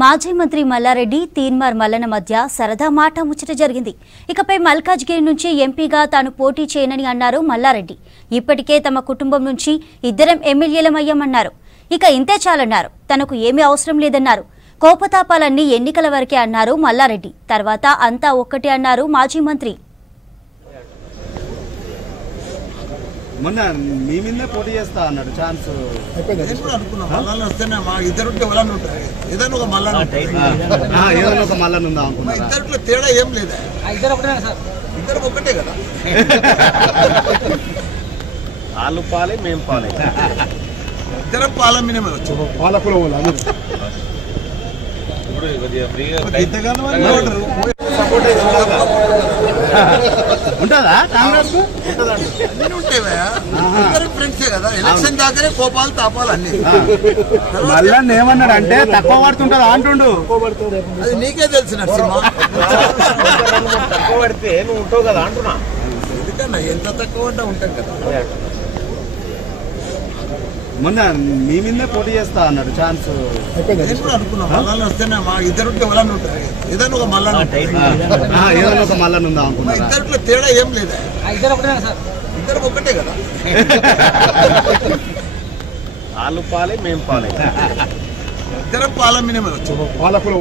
మాజీ మంత్రి మల్లారెడ్డి తీన్మార్ మల్లన మధ్య సరదా మాట ముచ్చట జరిగింది. ఇకపై మల్కాజ్గిరి నుంచి ఎంపీగా తాను పోటీ చేయనని అన్నారు మల్లారెడ్డి. ఇప్పటికే తమ కుటుంబం నుంచి 2 ఎమ్మెల్యేలమయ్యామన్నారు. ఇక ఇంతే చాలన్నారు. తనకు ఏమీ అవసరం లేదన్నారు. కోపతాపాలన్నీ ఎన్నికల వరకే అన్నారు మల్లారెడ్డి. తర్వాత అంతా ఒక్కటే అన్నారు మాజీ మంత్రి. మొన్న మీ మీదే పోటీ చేస్తా అన్నాడు. ఛాన్స్ ఏదైనా ఒక మల్లన్న ఉందా అనుకున్నా. ఇద్దరిలో తేడా ఏం లేదా? ఇద్దరు ఒకటే కదా. వాళ్ళు పాలే మేము పాలే ఇద్దరం పాలమ్మినే వచ్చు. పాలకుల ఉంటుందా కాంగ్రెస్? అన్ని ఉంటాయా? ఇద్దరు ఫ్రెండ్సే కదా. ఎలక్షన్ దాకానే కోపాలు తాపాలు అన్ని. మళ్ళా ఏమన్నాడు అంటే తక్కువ పడుతుంటదా అంటుండు. అది నీకే తెలుసు నరసింహ. తక్కువ పడితే నువ్వు ఉంటావు కదా అంటున్నా. ఎందుకన్నా ఎంత తక్కువ అంటే ఉంటాం కదా. మొన్న మీ మీదే పోటీ చేస్తా అన్నాడు. ఛాన్స్ నేను కూడా అనుకున్నా మల్లన్న వస్తేనే మా ఇద్దరుంటే ఎవరన్నా ఉంటారు. ఏదైనా ఒక మల్లన్న ఉందా అనుకున్నా. ఇద్దరిలో తేడా ఏం లేదా? ఇద్దరు ఒకటే కదా. వాళ్ళు పాలే మేము పాలే ఇద్దరం పాలమ్మినే వచ్చు. పాలకుల